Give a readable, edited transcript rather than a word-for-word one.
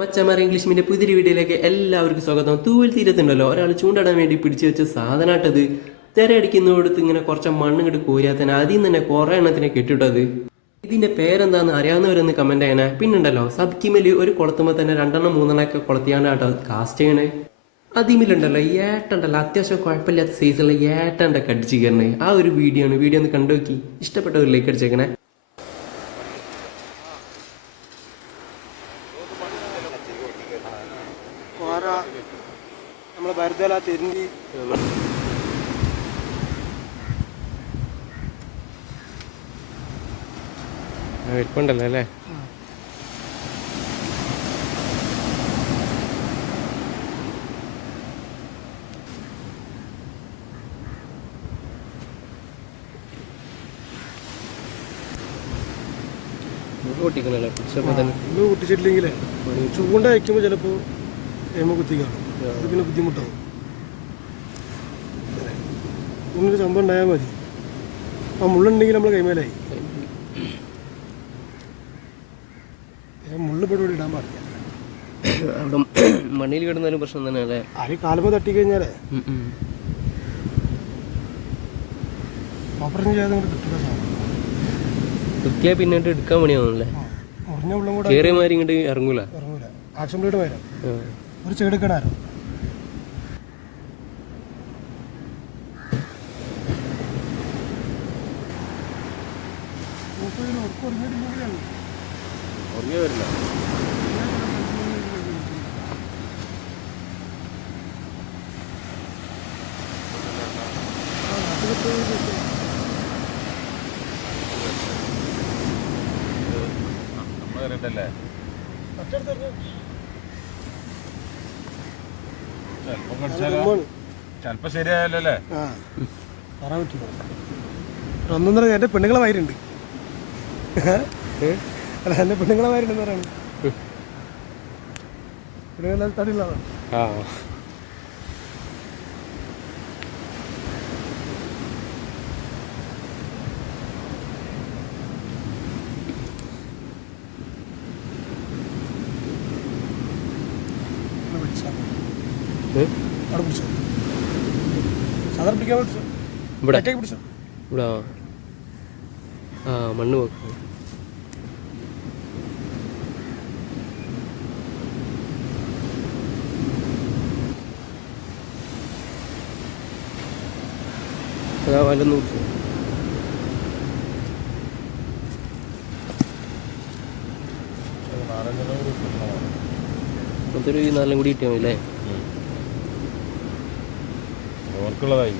മച്ചമാർ English medium പുതിയൊരു വീഡിയോയിലേക്ക് എല്ലാവർക്കും സ്വാഗതം. തൂവൽ തീരത്തുണ്ടല്ലോ ഒരാൾ ചൂണ്ടിടാൻ വേണ്ടി പിടിച്ചു വെച്ച സാധനമായിട്ടത് തിരയടിക്കുന്നോടത്ത് ഇങ്ങനെ കുറച്ച് മണ്ണ് ഇങ്ങോട്ട് കോരിയാൽ തന്നെ അതിൽ നിന്ന് തന്നെ കുറേ എണ്ണത്തിനെ കെട്ടിട്ടത്. ഇതിന്റെ പേരെന്താന്ന് അറിയാവുന്നവരൊന്ന് കമന്റ് ചെയ്യണേ. പിന്നുണ്ടല്ലോ സബ്കിമല് ഒരു കുളത്തുമ്പോൾ തന്നെ 2 3 ഒക്കെ കുളത്തിയാണ്ടാട്ടോ കാസ്റ്റ് ചെയ്യണേ. അതിമിലുണ്ടല്ലോ ഏട്ടുണ്ടല്ലോ അത്യാവശ്യം കുഴപ്പമില്ലാത്ത സൈസുള്ള ഏട്ടണ്ടൊക്കെ അടിച്ചു കയറണേ. ആ ഒരു വീഡിയോ ആണ്. വീഡിയോ ഒന്ന് കണ്ടു നോക്കി ഇഷ്ടപ്പെട്ട ഒരു ലൈക്ക് അടിച്ചേക്കണേ. നമ്മളെ ഭരതല തിരുന്തി ഇരിപ്പുണ്ടല്ലോ അല്ലേ. പൊട്ടിക്കണല്ലേ പൊട്ടിച്ചിട്ടില്ലെങ്കിലേ ചൂണ്ട വയ്ക്കുമ്പോൾ ചിലപ്പോൾ എമ്മ കുത്തിക്കാണ്. അത് പിന്നെ ബുദ്ധിമുട്ടാവും. ഇങ്ങനൊരു സംഭവം ഉണ്ടായാൽ മതി. ആ മുള്ളുണ്ടെങ്കിൽ നമ്മൾ കൈമേലായി. മുള്ളു പെടുപടി ഇടാൻ പാടില്ല. അവിടെ മണ്ണിൽ കിടന്നാലും പ്രശ്നം തന്നെ അല്ലേ. ആരും കാലുമ്പോൾ തട്ടിക്കഴിഞ്ഞാലേ ഓപ്പറേഷൻ ചെയ്യാതെ കിട്ടുന്ന സാധനം കുത്തിയാൽ പിന്നീട് എടുക്കാൻ പണിയാവുന്നല്ലേ. മുറിഞ്ഞ ഉള്ളും കൂടെ കേറിയ മാതിരി ഇങ്ങോട്ട് ഇറങ്ങൂല. ആക്ഷൻ ബ്ലേഡ് വരാം. ഒരു ചെടുക്കണാരോ വരില്ല. ചെലപ്പോ ശരിയായല്ലേ. പറയാൻ പറ്റില്ല. ഒന്നൊന്നര എൻ്റെ പെണ്ണുങ്ങളെ മാരുണ്ട്. അല്ല എൻ്റെ പെണ്ണുങ്ങളെ മാരുണ്ടെന്ന് പറയാണ്. പെണ്ണുങ്ങളെല്ലാം തടിയുള്ളതാണ്. അവിടെ പിടിച്ചോ. സാധാരണ പിടിക്കാൻ പിടിച്ചോ. ഇവിടെ പിടിച്ചോ. ഇവിടെ മണ്ണ് വെക്കും. വല്ലൊന്നും പിടിച്ചു. മൊത്തം 4 കൂടി കിട്ടിയാൽ മതി അല്ലേ. ഓർക്കുള്ളതായി.